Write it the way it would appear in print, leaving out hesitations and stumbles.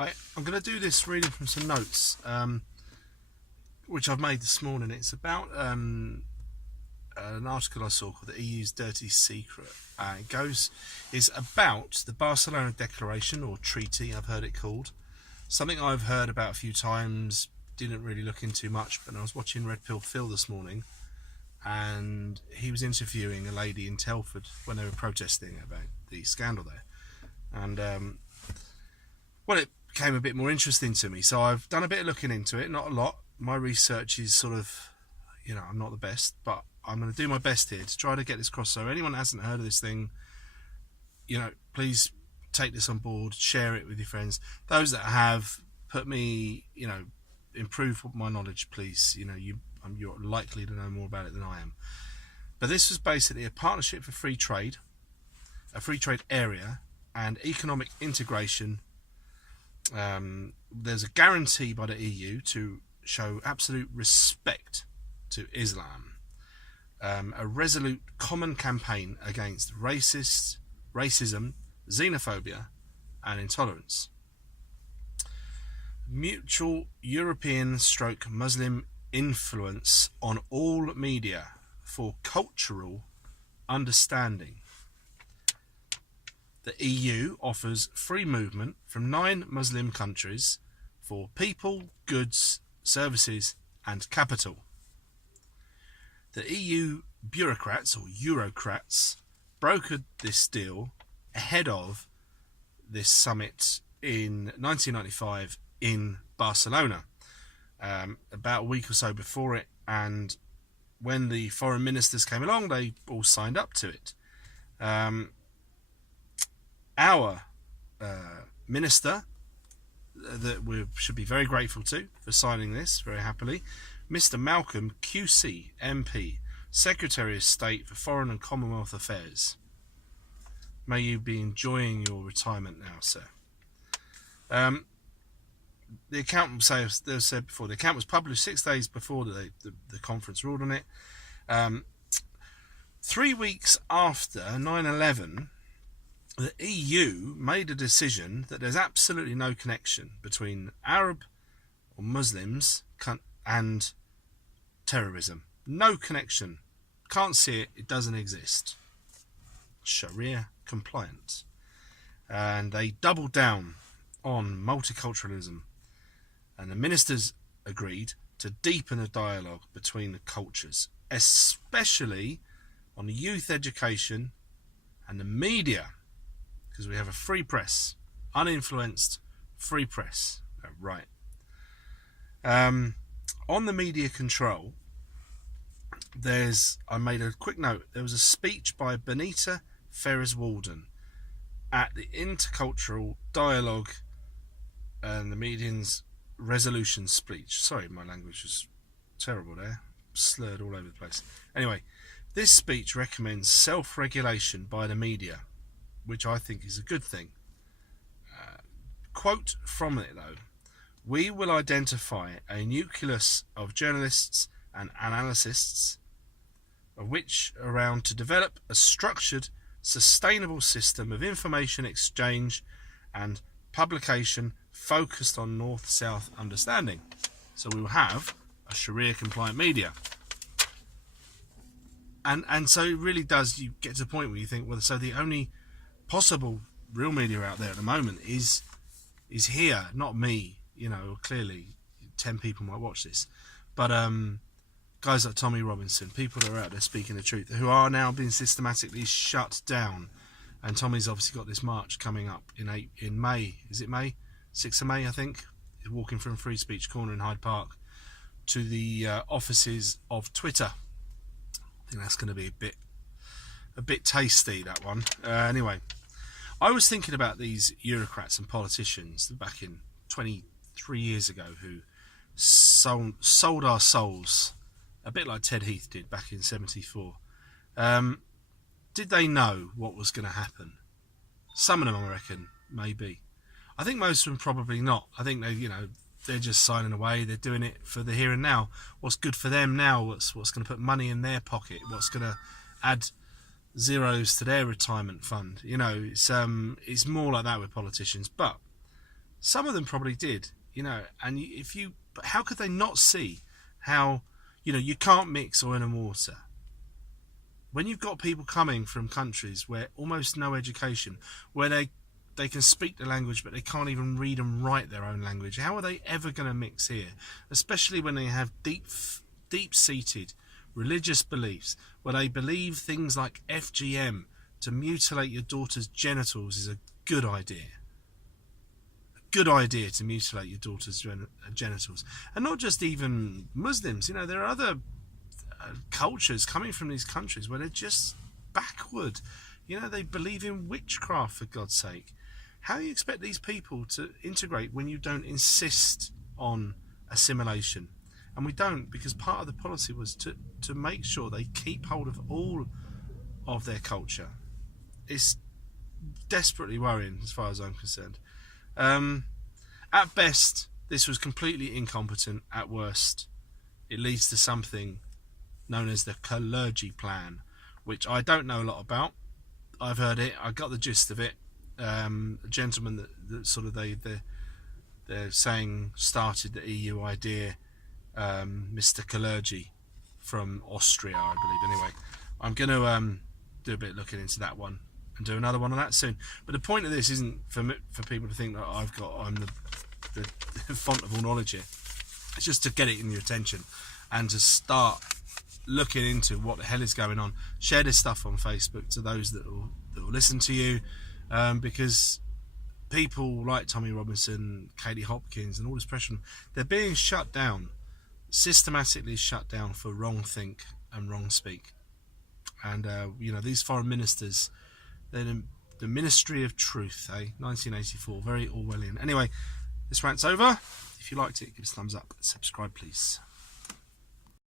I'm going to do this reading from some notes, which I've made this morning. It's about an article I saw called "The EU's Dirty Secret." Is about the Barcelona Declaration or Treaty. I've heard it called. Something I've heard about a few times. Didn't really look into much, but I was watching Red Pill Phil this morning, and he was interviewing a lady in Telford when they were protesting about the scandal there, and it became a bit more interesting to me. So I've done a bit of looking into it, not a lot. My research is sort of, I'm not the best, but I'm going to do my best here to try to get this across. So anyone that hasn't heard of this thing, please take this on board, share it with your friends. Those that have, put me, improve my knowledge, please. You're likely to know more about it than I am. But this was basically a partnership for free trade, a free trade area, and economic integration. There's a guarantee by the EU to show absolute respect to Islam, a resolute common campaign against racism, xenophobia and intolerance, mutual European/Muslim influence on all media for cultural understanding. The EU offers free movement from 9 Muslim countries for people, goods, services and capital. The EU bureaucrats or Eurocrats brokered this deal ahead of this summit in 1995 in Barcelona, about a week or so before it, and when the foreign ministers came along, they all signed up to it. Our minister, that we should be very grateful to for signing this very happily, Mr. Malcolm QC MP, Secretary of State for Foreign and Commonwealth Affairs. May you be enjoying your retirement now, sir. The account, they said before, the account was published 6 days before the conference ruled on it. 3 weeks after 9/11, the EU made a decision that there's absolutely no connection between Arab or Muslims and terrorism. No connection. Can't see it. It doesn't exist. Sharia compliant. And they doubled down on multiculturalism. And the ministers agreed to deepen the dialogue between the cultures, especially on youth education and the media, because we have a free press, uninfluenced free press. Right. On the media control, I made a quick note. There was a speech by Benita Ferrers-Walden at the Intercultural Dialogue and the Median's resolution speech. Sorry, my language was terrible there. Slurred all over the place. Anyway, this speech recommends self-regulation by the media, which I think is a good thing. Quote from it though: "We will identify a nucleus of journalists and analysts of which around to develop a structured, sustainable system of information exchange and publication focused on North-South understanding." So we will have a Sharia-compliant media. And so it really does, you get to the point where you think, well, so the only possible real media out there at the moment is here, not me. Clearly 10 people might watch this, but guys like Tommy Robinson, people that are out there speaking the truth, who are now being systematically shut down. And Tommy's obviously got this march coming up in May. Is it May? 6th of May, I think. He's walking from Free Speech Corner in Hyde Park to the offices of Twitter. I think that's going to be a bit tasty, that one. Anyway, I was thinking about these Eurocrats and politicians back in 23 years ago who sold our souls, a bit like Ted Heath did back in 74. Did they know what was going to happen? Some of them, I reckon, maybe. I think most of them probably not. I think they're just signing away. They're doing it for the here and now. What's good for them now? What's going to put money in their pocket? What's going to add zeros to their retirement fund? It's more like that with politicians. But Some of them probably did, you know. And but how could they not see how, you know, you can't mix oil and water when you've got people coming from countries where almost no education, where they can speak the language but they can't even read and write their own language. How are they ever going to mix here? Especially when they have deep-seated religious beliefs, where they believe things like FGM, to mutilate your daughter's genitals, is a good idea. A good idea to mutilate your daughter's genitals. And not just even Muslims, you know, there are other cultures coming from these countries where they're just backward. You know, they believe in witchcraft, for God's sake. How do you expect these people to integrate when you don't insist on assimilation? And we don't, because part of the policy was to make sure they keep hold of all of their culture. It's desperately worrying as far as I'm concerned. At best, this was completely incompetent. At worst, it leads to something known as the clergy plan, which I don't know a lot about. I've heard it. I got the gist of it. A gentleman that sort of they're saying started the EU idea, Mr. Clergy from Austria, I believe. Anyway, I'm going to do a bit looking into that one and do another one on that soon. But the point of this isn't for people to think that I'm the font of all knowledge here. It's just to get it in your attention and to start looking into what the hell is going on. Share this stuff on Facebook to those that will listen to you, because people like Tommy Robinson, Katie Hopkins and all this pressure, they're being shut down, systematically shut down for wrong think and wrong speak. And you know, these foreign ministers, they're the Ministry of Truth, 1984, very Orwellian. Anyway, this rant's over. If you liked it, give us a thumbs up, subscribe please.